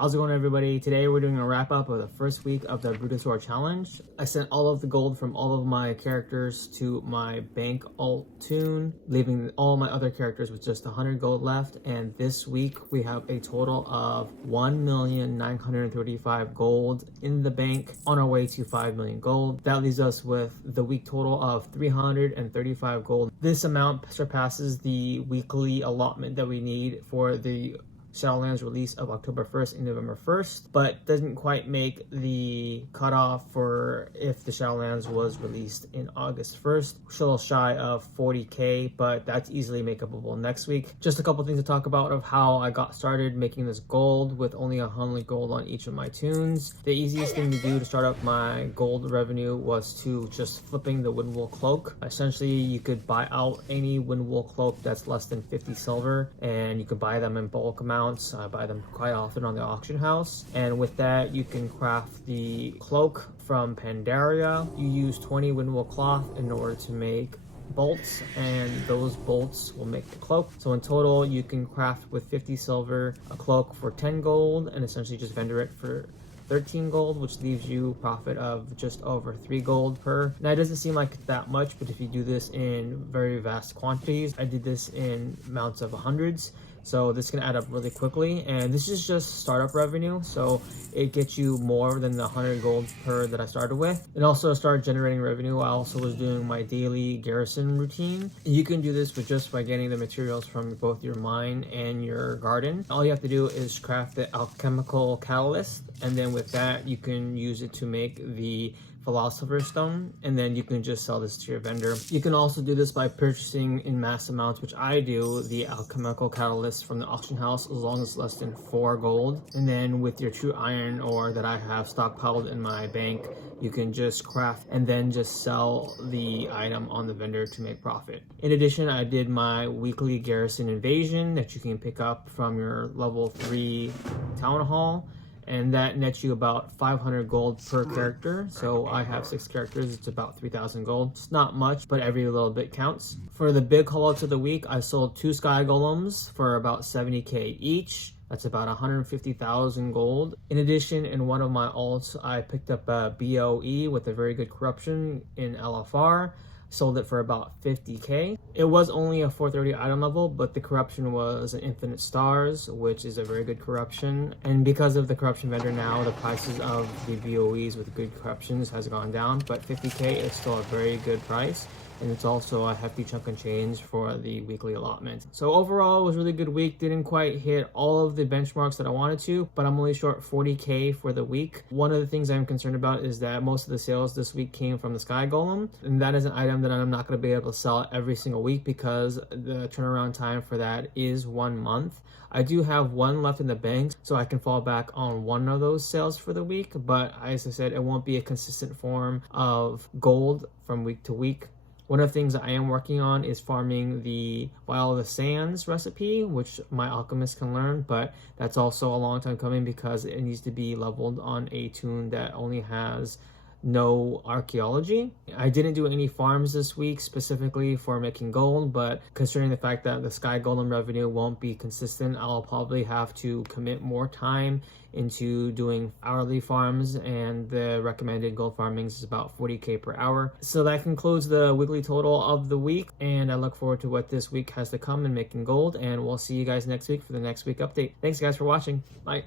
How's it going, everybody? Today we're doing a wrap up of the first week of the Brutosaur challenge. I sent all of the gold from all of my characters to my bank alt tune, leaving all my other characters with just 100 gold left. And this week we have a total of 1,935 gold in the bank on our way to 5 million gold. That leaves us with the week total of 335 gold. This amount surpasses the weekly allotment that we need for the Shadowlands release of October 1st and November 1st, but doesn't quite make the cutoff for if the Shadowlands was released in August 1st. We're still shy of 40k, but that's easily makeupable next week. Just a couple things to talk about of how I got started making this gold with only 100 gold on each of my tunes. The easiest thing to do to start up my gold revenue was to just flipping the Windwool cloak. Essentially, you could buy out any Windwool cloak that's less than 50 silver, and you could buy them in bulk amounts. I buy them quite often on the auction house, and with that you can craft the cloak from Pandaria. You use 20 Windwool cloth in order to make bolts, and those bolts will make the cloak. So in total you can craft with 50 silver a cloak for 10 gold and essentially just vendor it for 13 gold, which leaves you profit of just over 3 gold per. Now it doesn't seem like that much, but if you do this in very vast quantities, I did this in amounts of hundreds, so this can add up really quickly. And this is just startup revenue, so it gets you more than the 100 gold per that I started with. It also started generating revenue. I also was doing my daily garrison routine. You can do this with just by getting the materials from both your mine and your garden. All you have to do is craft the alchemical catalyst, and then with that you can use it to make the philosopher's stone, and then you can just sell this to your vendor. You can also do this by purchasing in mass amounts, which I do, the alchemical catalyst from the auction house, as long as less than 4 gold. And then with your true iron ore that I have stockpiled in my bank, you can just craft and then just sell the item on the vendor to make profit. In addition, I did my weekly garrison invasion that you can pick up from your level 3 town hall, and that nets you about 500 gold per character. So I have 6 characters, it's about 3,000 gold. It's not much, but every little bit counts. For the big haulouts of the week, I sold 2 sky golems for about 70k each. That's about 150,000 gold. In addition, in one of my alts, I picked up a BOE with a very good corruption in LFR. Sold it for about 50k. It was only a 430 item level, but the corruption was an infinite stars, which is a very good corruption. And because of the corruption vendor now, the prices of the BOEs with good corruptions has gone down, but 50k is still a very good price. And it's also a hefty chunk of change for the weekly allotment. So overall, it was a really good week. Didn't quite hit all of the benchmarks that I wanted to, but I'm only short 40k for the week. One of the things I'm concerned about is that most of the sales this week came from the Sky Golem, and that is an item that I'm not going to be able to sell every single week because the turnaround time for that is 1 month. I do have 1 left in the bank, so I can fall back on 1 of those sales for the week, but as I said, it won't be a consistent form of gold from week to week. One of the things that I am working on is farming the Wild of the Sands recipe, which my alchemist can learn, but that's also a long time coming because it needs to be leveled on a tune that only has no archaeology. I didn't do any farms this week specifically for making gold, but considering the fact that the Sky Golem revenue won't be consistent, I'll probably have to commit more time into doing hourly farms, and the recommended gold farming is about 40k per hour. So that concludes the weekly total of the week, and I look forward to what this week has to come in making gold, and we'll see you guys next week for the next week update. Thanks guys for watching. Bye.